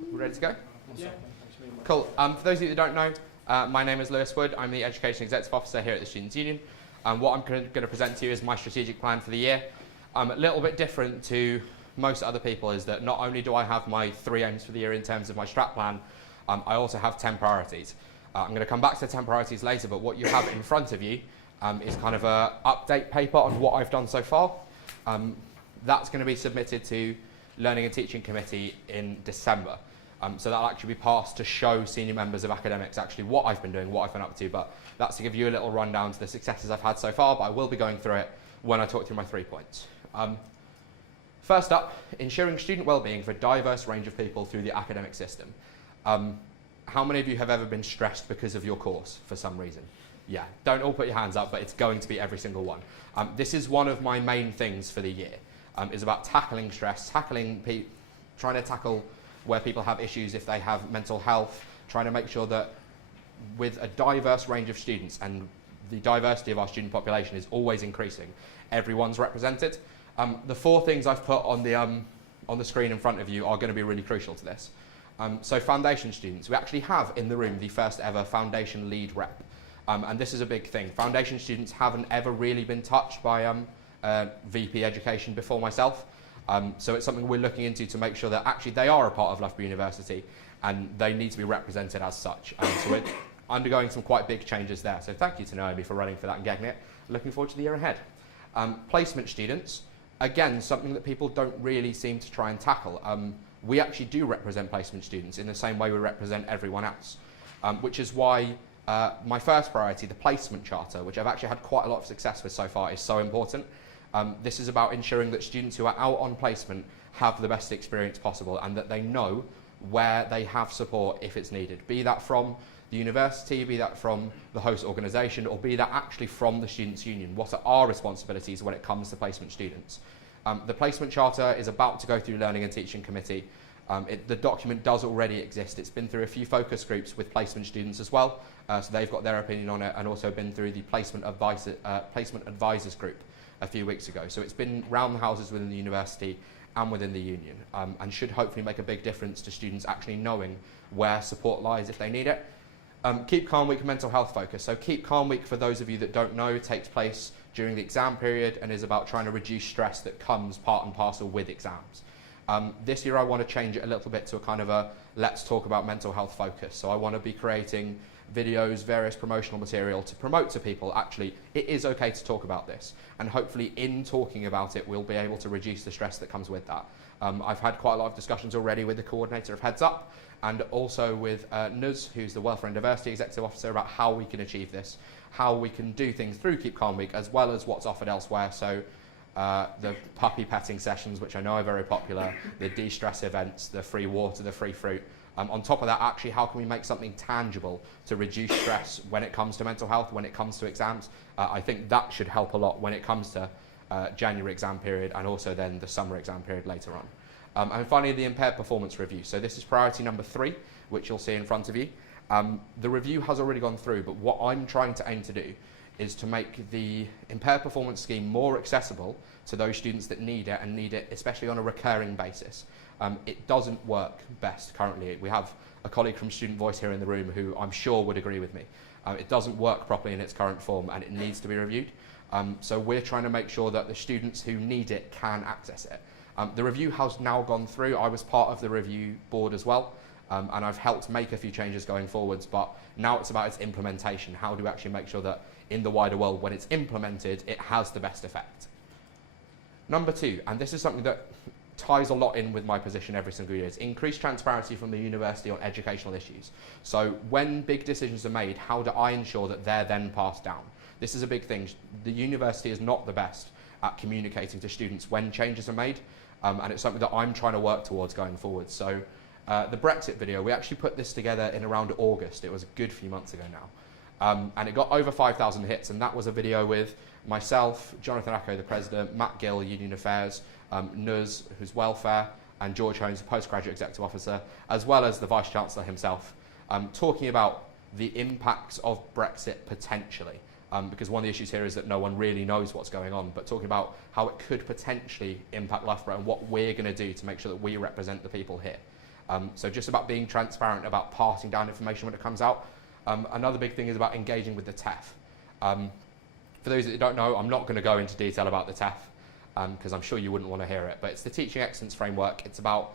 We ready to go? Yeah. Cool. For those of you that don't know, my name is Lewis Wood. I'm the Education Executive Officer here at the Students' Union. What I'm going to present to you is my strategic plan for the year. A little bit different to most other people is that not only do I have my 3 aims for the year in terms of my strat plan, I also have 10 priorities. I'm going to come back to the 10 priorities later, but what you have in front of you is kind of an update paper on what I've done so far. That's going to be submitted to Learning and Teaching Committee in December. So that'll actually be passed to show senior members of academics actually what I've been doing, what I've been up to, but that's to give you a little rundown to the successes I've had so far, but I will be going through it when I talk through my 3 points. First up, ensuring student wellbeing for a diverse range of people through the academic system. How many of you have ever been stressed because of your course for some reason? Yeah, don't all put your hands up, but it's going to be every single one. This is one of my main things for the year, is about tackling stress, trying to tackle where people have issues if they have mental health, trying to make sure that with a diverse range of students, and the diversity of our student population is always increasing, everyone's represented. The 4 things I've put on the screen in front of you are going to be really crucial to this. So foundation students, we actually have in the room the first ever foundation lead rep. And this is a big thing. Foundation students haven't ever really been touched by VP education before myself. So it's something we're looking into to make sure that actually they are a part of Loughborough University and they need to be represented as such. So we're undergoing some quite big changes there. So thank you to Naomi for running for that and getting it. Looking forward to the year ahead. Placement students, again, something that people don't really seem to try and tackle. We actually do represent placement students in the same way we represent everyone else, which is why my first priority, the placement charter, which I've actually had quite a lot of success with so far, is so important. This is about ensuring that students who are out on placement have the best experience possible and that they know where they have support if it's needed, be that from the university, be that from the host organisation, or be that actually from the Students' Union. What are our responsibilities when it comes to placement students? The placement charter is about to go through Learning and Teaching Committee. The document does already exist. It's been through a few focus groups with placement students as well, so they've got their opinion on it, and also been through the placement advisors group a few weeks ago. So it's been round the houses within the university and within the union, and should hopefully make a big difference to students actually knowing where support lies if they need it. Keep Calm Week mental health focus. So Keep Calm Week, for those of you that don't know, takes place during the exam period and is about trying to reduce stress that comes part and parcel with exams. This year I want to change it a little bit to a kind of a let's talk about mental health focus. So I want to be creating videos, various promotional material to promote to people actually it is okay to talk about this, and hopefully in talking about it we'll be able to reduce the stress that comes with that. I've had quite a lot of discussions already with the coordinator of Heads Up and also with Nuz, who's the Welfare and Diversity Executive Officer, about how we can achieve this, how we can do things through Keep Calm Week as well as what's offered elsewhere. So the puppy petting sessions, which I know are very popular, the de-stress events, the free water, the free fruit. On top of that, actually, how can we make something tangible to reduce stress when it comes to mental health, when it comes to exams? I think that should help a lot when it comes to January exam period and also then the summer exam period later on. And finally, the impaired performance review. So this is priority number 3, which you'll see in front of you. The review has already gone through, but what I'm trying to aim to do is to make the impaired performance scheme more accessible to those students that need it, and need it especially on a recurring basis. It doesn't work best currently. We have a colleague from Student Voice here in the room who I'm sure would agree with me. It doesn't work properly in its current form and it needs to be reviewed. So we're trying to make sure that the students who need it can access it. The review has now gone through. I was part of the review board as well, and I've helped make a few changes going forwards, but now it's about its implementation. How do we actually make sure that in the wider world, when it's implemented, it has the best effect? Number 2, and this is something that ties a lot in with my position every single year, is increased transparency from the university on educational issues. So when big decisions are made, how do I ensure that they're then passed down? This is a big thing. The university is not the best at communicating to students when changes are made, and it's something that I'm trying to work towards going forward. So the Brexit video, we actually put this together in around August. It was a good few months ago now. And it got over 5,000 hits, and that was a video with myself, Jonathan Acco, the president, Matt Gill, Union Affairs, Nuz, who's welfare, and George Holmes, the postgraduate executive officer, as well as the vice chancellor himself, talking about the impacts of Brexit potentially. Because one of the issues here is that no one really knows what's going on, but talking about how it could potentially impact Loughborough and what we're going to do to make sure that we represent the people here. So just about being transparent about passing down information when it comes out. Another big thing is about engaging with the TEF. For those that don't know, I'm not going to go into detail about the TEF because I'm sure you wouldn't want to hear it, but it's the Teaching Excellence Framework. It's about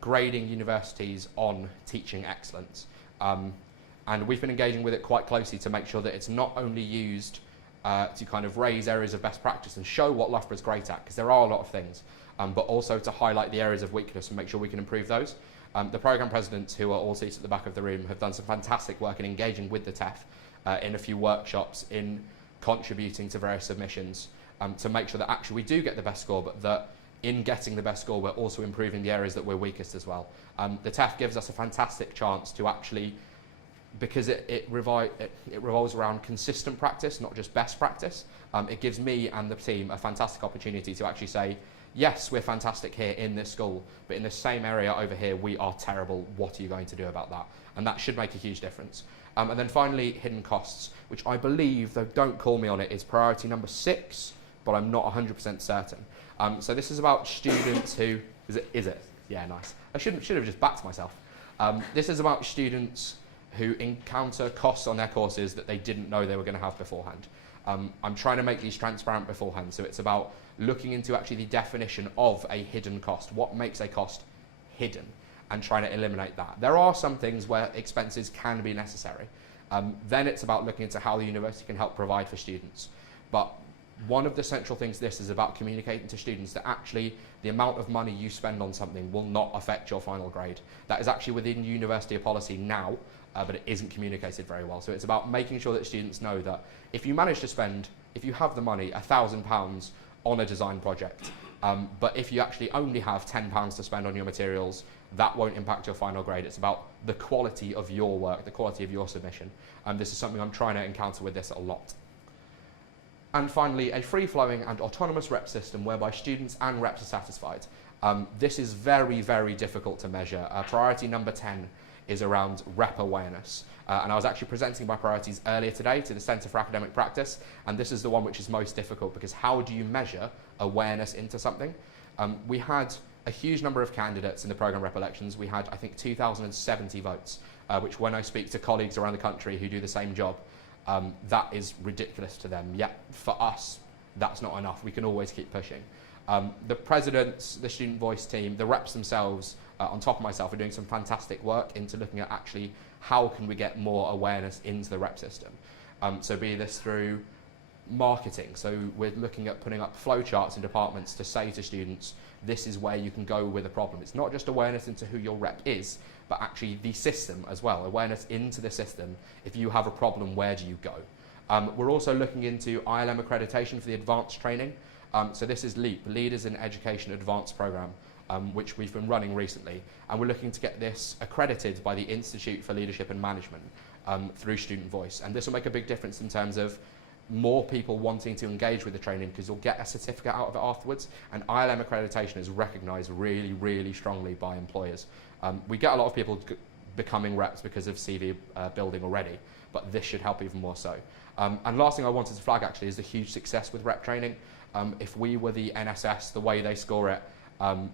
grading universities on teaching excellence. And we've been engaging with it quite closely to make sure that it's not only used to kind of raise areas of best practice and show what Loughborough's great at, because there are a lot of things, but also to highlight the areas of weakness and make sure we can improve those. The programme presidents, who are all seated at the back of the room, have done some fantastic work in engaging with the TEF in a few workshops, in contributing to various submissions to make sure that actually we do get the best score, but that in getting the best score we're also improving the areas that we're weakest as well. The TEF gives us a fantastic chance to actually, because it revolves around consistent practice, not just best practice, it gives me and the team a fantastic opportunity to actually say, yes, we're fantastic here in this school, but in the same area over here, we are terrible. What are you going to do about that? And that should make a huge difference. And then finally, hidden costs, which I believe, though don't call me on it, is priority number 6, but I'm not 100% certain. So this is about students who, is it? Yeah, nice. I should have just backed myself. This is about students who encounter costs on their courses that they didn't know they were going to have beforehand. I'm trying to make these transparent beforehand, so it's about looking into actually the definition of a hidden cost. What makes a cost hidden? And trying to eliminate that. There are some things where expenses can be necessary. Then it's about looking into how the university can help provide for students. But one of the central things this is about communicating to students that actually the amount of money you spend on something will not affect your final grade. That is actually within university policy now, but it isn't communicated very well. So it's about making sure that students know that if you manage to spend, if you have the money, £1,000 on a design project, but if you actually only have £10 to spend on your materials, that won't impact your final grade. It's about the quality of your work, the quality of your submission. And this is something I'm trying to encounter with this a lot. And finally, a free-flowing and autonomous rep system whereby students and reps are satisfied. This is very, very difficult to measure. Priority number 10 is around rep awareness. And I was actually presenting my priorities earlier today to the Centre for Academic Practice, and this is the one which is most difficult, because how do you measure awareness into something? We had a huge number of candidates in the programme rep elections. We had, I think, 2,070 votes, which when I speak to colleagues around the country who do the same job, that is ridiculous to them. Yet for us, that's not enough. We can always keep pushing. The presidents, the student voice team, the reps themselves, on top of myself, are doing some fantastic work into looking at actually how can we get more awareness into the rep system. So be this through marketing. So we're looking at putting up flowcharts in departments to say to students, this is where you can go with a problem. It's not just awareness into who your rep is, but actually the system as well, awareness into the system. If you have a problem, where do you go? We're also looking into ILM accreditation for the advanced training. So this is LEAP, Leaders in Education Advanced Programme, which we've been running recently. And we're looking to get this accredited by the Institute for Leadership and Management through Student Voice. And this will make a big difference in terms of more people wanting to engage with the training, because you'll get a certificate out of it afterwards. And ILM accreditation is recognised really, really strongly by employers. We get a lot of people becoming reps because of CV building already, but this should help even more so. And last thing I wanted to flag actually is the huge success with rep training. If we were the NSS, the way they score it,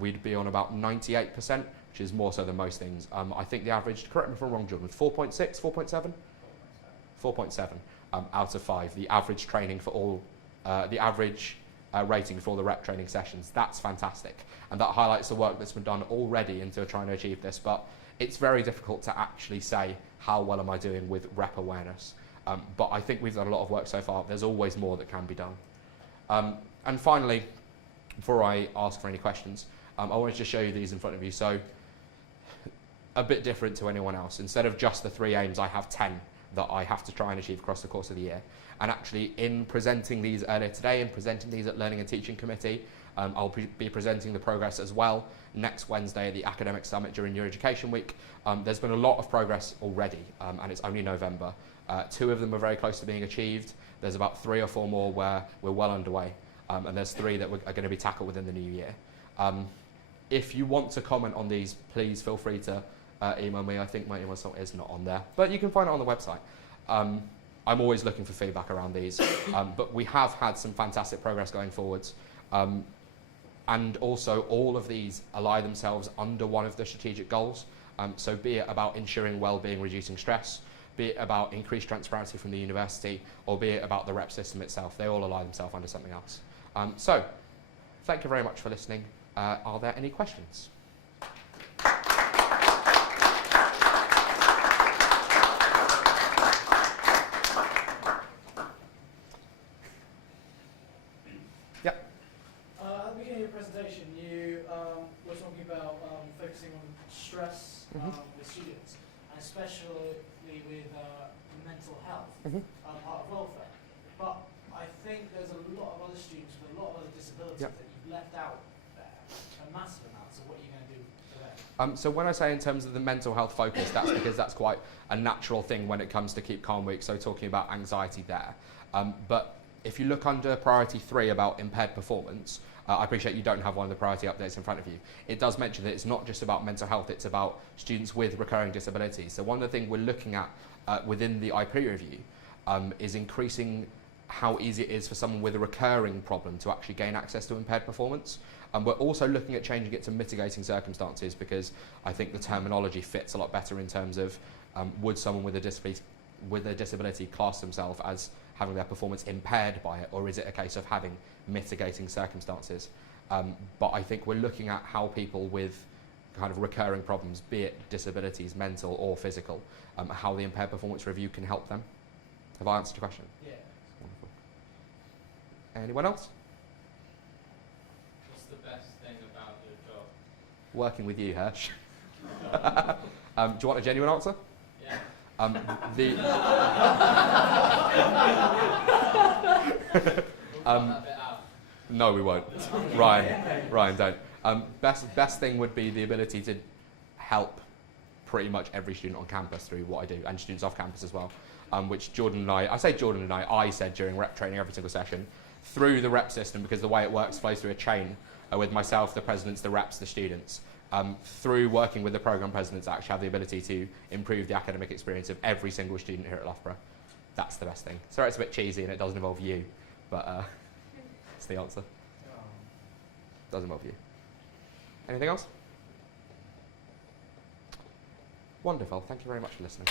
we'd be on about 98%, which is more so than most things. I think the average, correct me if I'm wrong, Jordan, 4.6, 4.7? 4.7 out of 5, the average training for all, the average rating for all the rep training sessions. That's fantastic. And that highlights the work that's been done already into trying to achieve this. But it's very difficult to actually say how well am I doing with rep awareness. But I think we've done a lot of work so far. There's always more that can be done. And finally, before I ask for any questions, I wanted to show you these in front of you. So a bit different to anyone else. Instead of just the 3 aims, I have 10 that I have to try and achieve across the course of the year. And actually, in presenting these earlier today and presenting these at Learning and Teaching Committee, I'll be presenting the progress as well next Wednesday at the Academic Summit during Your Education Week. There's been a lot of progress already, and it's only November. 2 of them are very close to being achieved. There's about 3 or 4 more where we're well underway, and there's 3 that are going to be tackled within the new year. If you want to comment on these, please feel free to email me. I think my email is not on there, but you can find it on the website. I'm always looking for feedback around these, but we have had some fantastic progress going forwards. And also all of these ally themselves under one of the strategic goals. So be it about ensuring well-being, reducing stress, be it about increased transparency from the university, or be it about the rep system itself, they all ally themselves under something else. So thank you very much for listening. Are there any questions? At the beginning of your presentation, you were talking about focusing on stress with students, and especially with mental health, part of welfare. But I think there's a lot of other students with a lot of other disabilities that you've left out there, a massive amount. So what are you going to do for them? So when I say in terms of the mental health focus, that's because that's quite a natural thing when it comes to Keep Calm Week, so talking about anxiety there. But if you look under priority 3 about impaired performance, I appreciate you don't have one of the priority updates in front of you. It does mention that it's not just about mental health, it's about students with recurring disabilities. So one of the things we're looking at within the IP review is increasing how easy it is for someone with a recurring problem to actually gain access to impaired performance. We're also looking at changing it to mitigating circumstances, because I think the terminology fits a lot better in terms of would someone with a disability class themselves as having their performance impaired by it, or is it a case of having mitigating circumstances? But I think we're looking at how people with kind of recurring problems, be it disabilities, mental or physical, how the impaired performance review can help them. Have I answered your question? Yeah. Wonderful. Anyone else? What's the best thing about your job? Working with you, Hirsch. Do you want a genuine answer? Yeah. No, we won't. Ryan, don't. Best thing would be the ability to help pretty much every student on campus through what I do, and students off campus as well. Which Jordan and I said during rep training every single session, through the rep system, because the way it works flows through a chain with myself, the presidents, the reps, the students. Through working with the program presidents, I actually have the ability to improve the academic experience of every single student here at Loughborough. That's the best thing. Sorry, it's a bit cheesy and it doesn't involve you, but it's the answer. Doesn't involve you. Anything else? Wonderful. Thank you very much for listening.